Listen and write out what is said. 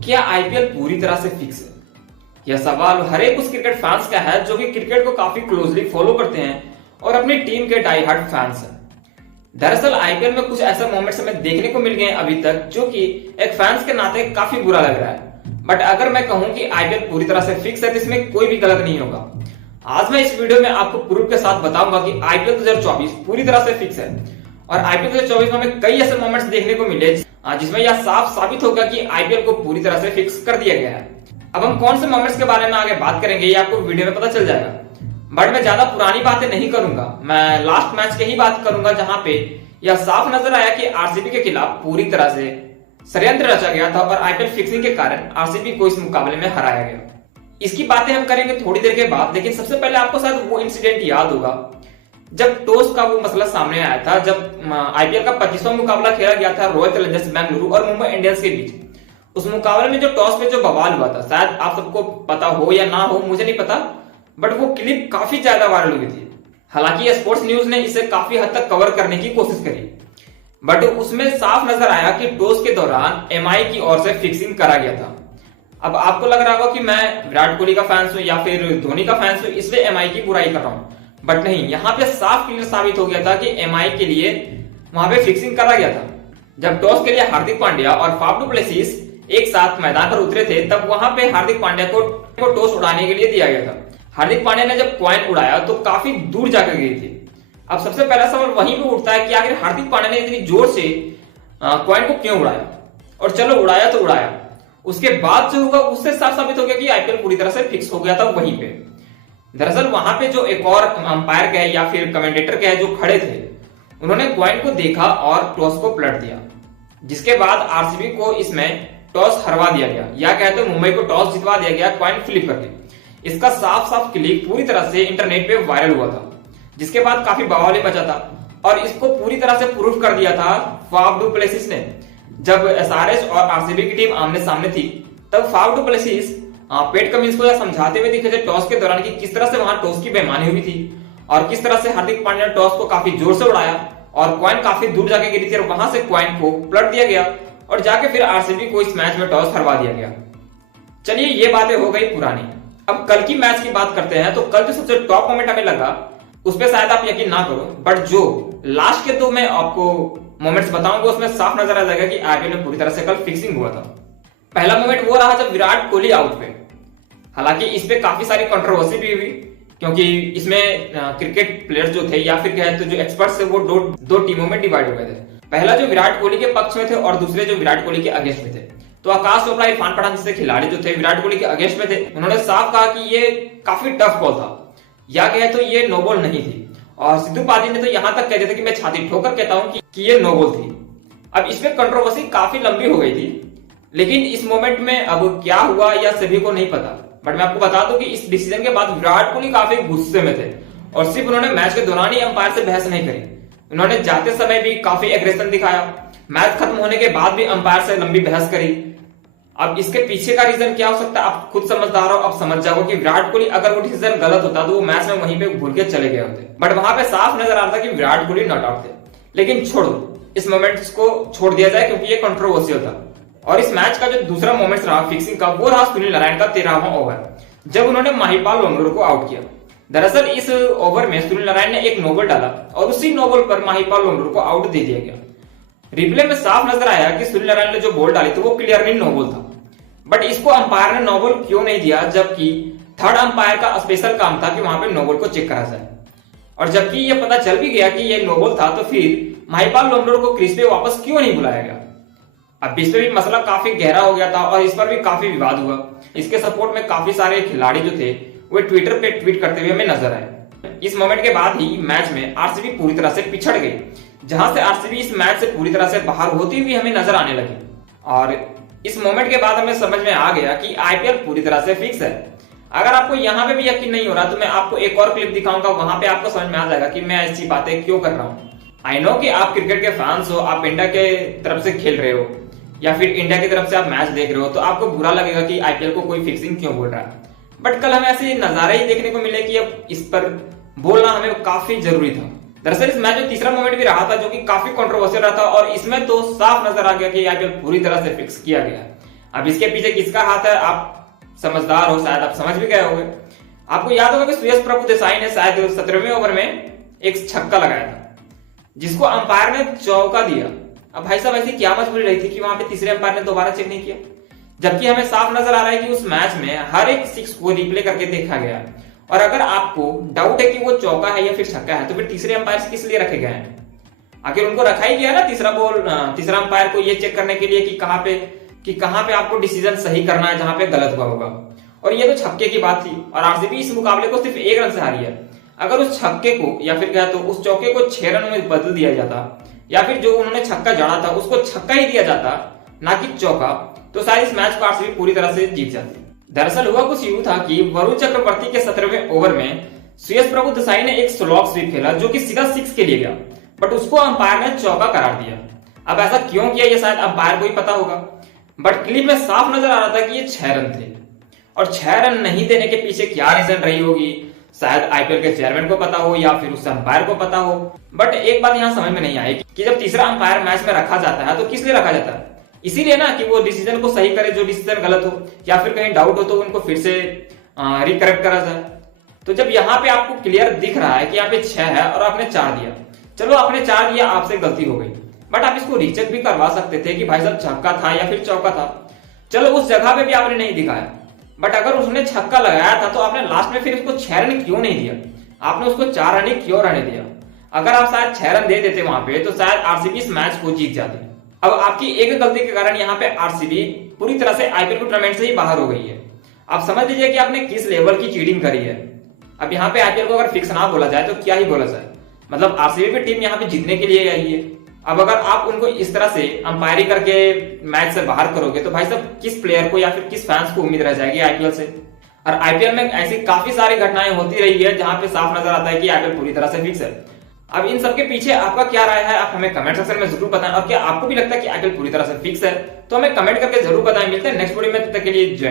क्या आईपीएल पूरी तरह से फिक्स है? यह सवाल हर एक उस क्रिकेट फैंस का है जो कि क्रिकेट को काफी क्लोजली फॉलो करते हैं और अपनी टीम के डाई हार्ड फैंस हैं। दरअसल आईपीएल में कुछ ऐसे मोमेंट्स हमें देखने को मिल गए हैं अभी तक जो कि एक फैंस के नाते काफी बुरा लग रहा है। बट अगर मैं कहूं कि आईपीएल पूरी तरह से फिक्स है तो इसमें कोई भी गलत नहीं होगा। आज मैं इस वीडियो में आपको प्रूफ के साथ बताऊंगा कि आईपीएल 2024 पूरी तरह से फिक्स है और आईपीएल 2024 में हमें कई ऐसे मोमेंट्स देखने को मिले जिसमें यह साफ साबित होगा कि आईपीएल को पूरी तरह से फिक्स कर दिया गया है। अब हम कौन से मोमेंट्स के बारे में आगे बात करेंगे ये आपको वीडियो में पता चल जाएगा। बट मैं ज्यादा पुरानी बातें नहीं करूंगा, मैं लास्ट मैच की ही बात करूंगा जहां पे यह साफ नजर आया कि आरसीबी के खिलाफ पूरी तरह से षड्यंत्र रचा गया था और आईपीएल फिक्सिंग के कारण आरसीबी को इस मुकाबले में हराया गया। इसकी बातें हम करेंगे थोड़ी देर के बाद, लेकिन सबसे पहले आपको शायद वो इंसिडेंट याद होगा जब टॉस का वो मसला सामने आया था, जब आईपीएल का 25वां मुकाबला खेला गया था रॉयल चैलेंजर्स बेंगलुरु और मुंबई इंडियंस के बीच। उस मुकाबले में जो टॉस पे जो बवाल हुआ था, शायद आप सबको पता हो या ना हो, मुझे नहीं पता, बट वो क्लिप काफी ज्यादा वायरल हुई थी। हालांकि स्पोर्ट्स न्यूज ने इसे काफी हद तक कवर करने की कोशिश करी, बट उसमें साफ नजर आया कि टॉस के दौरान एमआई की ओर से फिक्सिंग करा गया था। अब आपको लग रहा होगा कि मैं विराट कोहली का फैंस हूं या फिर धोनी का फैंस हूं इसलिए एमआई की बुराई कर रहा हूं, बट नहीं, यहाँ पे साफ क्लियर साबित हो गया था कि एमआई के लिए वहां पे फिक्सिंग करा गया था। जब टॉस के लिए हार्दिक पांड्या और फाफ डु प्लेसिस एक साथ मैदान पर उतरे थे तब वहां पे हार्दिक पांड्या को टॉस उड़ाने के लिए दिया गया था। हार्दिक पांड्या ने जब कॉइन उड़ाया तो काफी दूर जाकर गिरी थी। अब सबसे पहला सवाल वहीं पे उठता है कि आखिर हार्दिक पांड्या ने इतनी जोर से कॉइन को क्यों उड़ाया, और चलो उड़ाया तो उड़ाया, उसके बाद जो होगा उससे साफ साबित हो गया कि आईपीएल पूरी तरह से फिक्स हो गया था वहीं पे। दरअसल वहां पे जो एक और अंपायर कहे या फिर कमेंटेटर कहे जो खड़े थे, उन्होंने कॉइन को देखा और टॉस को पलट दिया, जिसके बाद आरसीबी को इसमें टॉस हरवा दिया गया, या कहते तो मुंबई को टॉस जितवा दिया गया कॉइन फ्लिप करके। इसका साफ साफ क्लिप पूरी तरह से इंटरनेट पे वायरल हुआ था, जिसके बाद काफी बवाल बचा था और इसको पूरी तरह से प्रूफ कर दिया था फाफ डु प्लेसिस ने। जब एसआरएच और आरसीबी की टीम आमने सामने थी तब Faf du Plessis Pat Cummins को यह समझाते हुए दिखे थे टॉस के दौरान कि किस तरह से वहां टॉस की बेईमानी हुई थी और किस तरह से हार्दिक पांड्या ने टॉस को काफी जोर से उड़ाया और कॉइन काफी दूर जाके गिरी थी और वहां से कॉइन को पलट दिया गया और जाके फिर आरसीबी को इस मैच में टॉस हरवा दिया गया। चलिए ये बातें हो गई पुरानी। अब कल की मैच की बात करते हैं। तो कल जो सबसे टॉप मोमेंट हमें लगा उस पर शायद आप यकीन ना करो, बट जो लास्ट के दो मैं आपको मोमेंट्स बताऊंगा उसमें साफ नजर आ जाएगा कि आईपीएल में पूरी तरह से कल फिक्सिंग हुआ था। पहला मोमेंट वो रहा जब विराट कोहली आउट पे। हालांकि इस पे काफी सारी कंट्रोवर्सी भी हुई क्योंकि इसमें क्रिकेट प्लेयर्स जो थे या फिर कहते जो एक्सपर्ट्स थे वो दो टीमों में डिवाइड हो गए थे। पहला जो विराट कोहली के पक्ष में थे और दूसरे जो विराट कोहली के अगेंस्ट में थे। तो आकाश चोपड़ा, इरफान पठान जैसे खिलाड़ी जो थे विराट कोहली के अगेंस्ट में थे, उन्होंने साफ कहा कि ये काफी टफ बॉल था, या कहे तो ये नो बॉल नहीं थी। और सिद्धू पाजी ने तो यहां तक कह दिया था कि मैं छाती ठोकर कहता हूं कि ये नो बॉल थी। अब इसमें कंट्रोवर्सी काफी लंबी हो गई थी, लेकिन इस मोमेंट में अब क्या हुआ यह सभी को नहीं पता। बट मैं आपको बता दूं कि इस डिसीजन के बाद विराट कोहली काफी गुस्से में थे और सिर्फ उन्होंने मैच के दौरान ही अंपायर से बहस नहीं करी, उन्होंने जाते समय भी काफी एग्रेशन दिखाया। मैच खत्म होने के बाद भी अंपायर से लंबी बहस करी। अब इसके पीछे का रीजन क्या हो सकता है आप खुद समझदार हो, अब समझ जाओ कि विराट कोहली अगर वो डिसीजन गलत होता तो वो मैच में वहीं पे भूल के चले गए होते। बट वहां पे साफ नजर आ रहा था कि विराट कोहली नॉट आउट थे। लेकिन छोड़ो, इस मोमेंट को छोड़ दिया जाए क्योंकि ये कंट्रोवर्शियल था। और इस मैच का जो दूसरा मोमेंट रहा फिक्सिंग का, वो रहा सुनील नारायण का 13वां ओवर, जब उन्होंने महिपाल लोमरोर को आउट किया। दरअसल इस ओवर में सुनील नारायण ने एक नो बॉल डाला और उसी नो बॉल पर महिपाल लोमरोर को आउट दे दिया गया। रिप्ले में साफ नजर आया कि सुनील नारायण ने जो बॉल डाली थी वो क्लियरली नो बॉल था, बट इसको अंपायर ने नो बॉल क्यों नहीं दिया, जबकि थर्ड अंपायर का स्पेशल काम था कि वहां पे नो बॉल को चेक करा जाए। और जबकि ये पता चल भी गया कि ये नो बॉल था तो फिर महिपाल लोमरोर को क्रीज पे वापस क्यों नहीं बुलाया गया। अब इस पे भी मसला काफी गहरा हो गया था और इस पर भी काफी विवाद हुआ। इसके सपोर्ट में काफी सारे खिलाड़ी जो थे वो ट्विटर पे ट्वीट करते हुए हमें नजर आए। इस मोमेंट के बाद ही मैच में आरसीबी पूरी तरह से पिछड़ गई, जहां से आरसीबी इस मैच से पूरी तरह से बाहर होती हुई हमें नजर आने लगी। और इस मोमेंट के बाद हमें समझ में आ गया कि आईपीएल पूरी तरह से फिक्स है। अगर आपको यहाँ पे भी यकीन नहीं हो रहा तो मैं आपको एक और क्लिप दिखाऊंगा, वहां पे आपको समझ में आ जाएगा कि मैं ऐसी बातें क्यों कर रहा हूँ। आई नो कि आप क्रिकेट के फैंस हो, आप इंडिया के तरफ से खेल रहे हो या फिर इंडिया की तरफ से आप मैच देख रहे हो, तो आपको बुरा लगेगा कि आईपीएल को कोई फिक्सिंग क्यों बोल रहा है। बट कल हमें ऐसे नजारे ही देखने को मिले कि अब इस पर बोलना हमें काफी जरूरी था। दरअसल इस मैच में तीसरा मोमेंट भी रहा था जो कि काफी कंट्रोवर्शियल रहा था और इसमें तो साफ नजर आ गया कि आईपीएल पूरी तरह से फिक्स किया गया। अब इसके पीछे किसका हाथ है, आप समझदार हो, शायद आप समझ भी गए होंगे। आपको याद होगा कि सुयश प्रभु देसाई ने शायद 17वें ओवर में एक छक्का लगाया था, जिसको अंपायर ने चौका दिया। अब भाई साहब ऐसी क्या मजबूरी रही थी कि वहां पे तीसरे अंपायर ने दोबारा चेक नहीं किया, जबकि हमें साफ नजर आ रहा है कि उस मैच में हर एक सिक्स को रिप्ले करके देखा गया। और अगर आपको डाउट है कि वो चौका है या फिर छक्का है, तो फिर तीसरे अंपायर किस लिए रखे गए हैं? आखिर उनको रखा ही गया ना तीसरा अंपायर को ये चेक करने के लिए कि कहां पे आपको डिसीजन सही करना है, जहां पे गलत हुआ होगा। और ये तो छक्के की बात थी, और आरसीबी इस मुकाबले को सिर्फ 1 रन से हारी है। अगर उस छक्के को या फिर क्या तो उस चौके को 6 रन में बदल दिया जाता, या फिर जो उन्होंने छक्का जड़ा था उसको छक्का ही दिया जाता, ना कि चौका, तो शायद इस मैच को आरसीबी पूरी तरह से जीत जाती। दरअसल हुआ कुछ यूं था कि वरुण चक्रवर्ती के 17वें ओवर में सुयश प्रभु देसाई ने एक स्लॉग स्वीप खेला जो कि सीधा 6 के लिए गया, बट उसको अंपायर ने चौका करार दिया। अब ऐसा क्यों किया ये शायद अंपायर को ही पता होगा, बट क्लिप में साफ नजर आ रहा था कि ये 6 रन थे। और 6 रन नहीं देने के पीछे क्या रीजन रही होगी, शायद आईपीएल के चेयरमैन को पता हो या फिर उस अंपायर को पता हो। बट एक बात यहाँ समझ में नहीं आई कि जब तीसरा अंपायर मैच में रखा जाता है तो किस लिए रखा जाता है? इसीलिए ना कि वो डिसीजन को सही करे जो डिसीजन गलत हो, या फिर कहीं डाउट हो तो उनको फिर से रिकरेक्ट करा जाए। तो जब यहाँ पे आपको क्लियर दिख रहा है कि यहाँ पे 6 है और आपने 4 दिया, चलो आपने 4 दिया, आपसे गलती हो गई, बट आप इसको रीचेक भी करवा सकते थे कि भाई साहब छक्का था या फिर चौका था। चलो उस जगह पे भी आपने नहीं दिखाया, बट अगर उसने छक्का लगाया था तो आपने लास्ट में फिर उसको 6 रन क्यों नहीं दिया? आपने उसको 4 रन क्यों रहने दिया? अगर आप शायद 6 रन दे देते वहां पे, तो शायद आरसीबी इस मैच को जीत जाती। अब आपकी एक गलती के कारण यहाँ पे आरसीबी पूरी तरह से आईपीएल टूर्नामेंट से ही बाहर हो गई है। आप समझ लीजिए कि आपने किस लेवल की चीटिंग करी है। अब यहाँ पे आईपीएल को अगर फिक्स ना बोला जाए तो क्या ही बोला जाए, मतलब आरसीबी की टीम यहाँ पे जीतने के लिए आई है। अब अगर आप उनको इस तरह से अंपायरिंग करके मैच से बाहर करोगे तो भाई साहब किस प्लेयर को या फिर किस फैंस को उम्मीद रह जाएगी आईपीएल से? और आईपीएल में ऐसी काफी सारी घटनाएं होती रही है जहां पे साफ नजर आता है कि आईपीएल पूरी तरह से फिक्स है। अब इन सबके पीछे आपका क्या राय है, आप हमें कमेंट सेक्शन में जरूर बताएं। और क्या आपको भी लगता है कि आईपीएल पूरी तरह से फिक्स है? तो हमें कमेंट करके जरूर बताएं। मिलते हैं नेक्स्ट वीडियो में, तब तक के लिए जय।